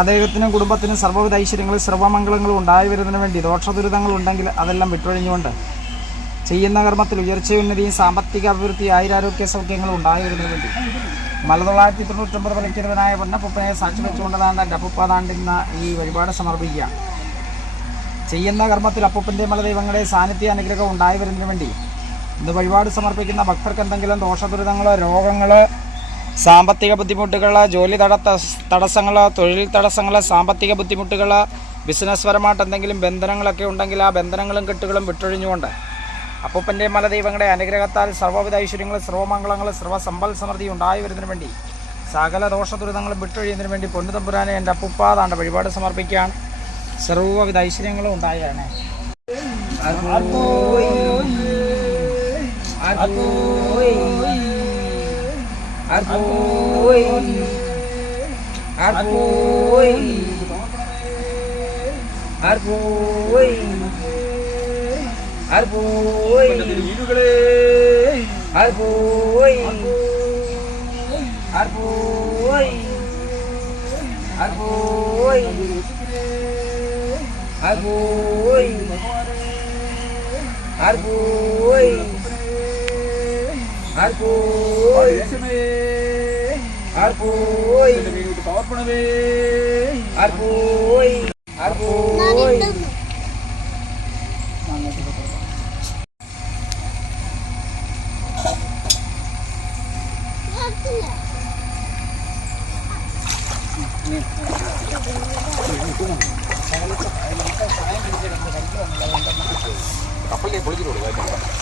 അദ്ദേഹത്തിനും കുടുംബത്തിനും സർവവിധ ഐശ്വര്യങ്ങളും സർവമംഗളങ്ങളും ഉണ്ടായി വരുന്നതിന് വേണ്ടി ദോഷദുരിതങ്ങൾ ഉണ്ടെങ്കിൽ അതെല്ലാം വിട്ടൊഴിഞ്ഞുകൊണ്ട് ചെയ്യുന്ന കർമ്മത്തിൽ ഉയർച്ചയുന്നതിയും സാമ്പത്തിക അഭിവൃദ്ധി ആയുരാരോഗ്യ സൗഖ്യങ്ങളും ഉണ്ടായി വരുന്നതിന് വേണ്ടി. മല തൊള്ളായിരത്തി തൊണ്ണൂറ്റൊമ്പത് പണിക്കരുവനായ പൊന്നപ്പനെ സാക്ഷി വെച്ചുകൊണ്ടതാണ് എന്റെ അപ്പുപ്പ ഈ വഴിപാട് സമർപ്പിക്കുക. ചെയ്യുന്ന കർമ്മത്തിൽ അപ്പൂപ്പന്റെ മലദൈവങ്ങളുടെ സാന്നിധ്യ അനുഗ്രഹം ഉണ്ടായി വരുന്നതിന് വേണ്ടി ഇന്ന് വഴിപാട് സമർപ്പിക്കുന്ന ഭക്തർക്ക് എന്തെങ്കിലും ദോഷദുരിതങ്ങളോ രോഗങ്ങളോ സാമ്പത്തിക ബുദ്ധിമുട്ടുകൾ ജോലി തട തടസ്സങ്ങൾ തൊഴിൽ തടസ്സങ്ങൾ സാമ്പത്തിക ബുദ്ധിമുട്ടുകൾ ബിസിനസ് പരമായിട്ട് എന്തെങ്കിലും ബന്ധനങ്ങളൊക്കെ ഉണ്ടെങ്കിൽ ആ ബന്ധനങ്ങളും കെട്ടുകളും വിട്ടൊഴിഞ്ഞുകൊണ്ട് അപ്പൂപ്പന്റെ മലദൈവങ്ങളുടെ അനുഗ്രഹത്താൽ സർവവിധ ഐശ്വര്യങ്ങളും സർവമംഗളങ്ങളും സർവസമ്പൽ സമൃദ്ധി ഉണ്ടായി വരുന്നതിന് വേണ്ടി സകല ദോഷ ദോഷദുരിതങ്ങളും വിട്ടൊഴിയുന്നതിന് വേണ്ടി പൊന്നുതമ്പുരാനെ എന്റെ അപ്പുപ്പാതാണ്ട് വഴിപാട് സമർപ്പിക്കാൻ സർവവിധ ഐശ്വര്യങ്ങളും ഉണ്ടായാണ് Agoy Agoy arbuoy, arbuoy, arbuoy, arbuoy, arbuoy, arbuoy, Agoy സമർപ്പണമേ. അർപ്പോയി. അർപ്പോയി. കപ്പലിലേക്ക് പൊളിച്ചിട്ട് കൊടുക്കാം.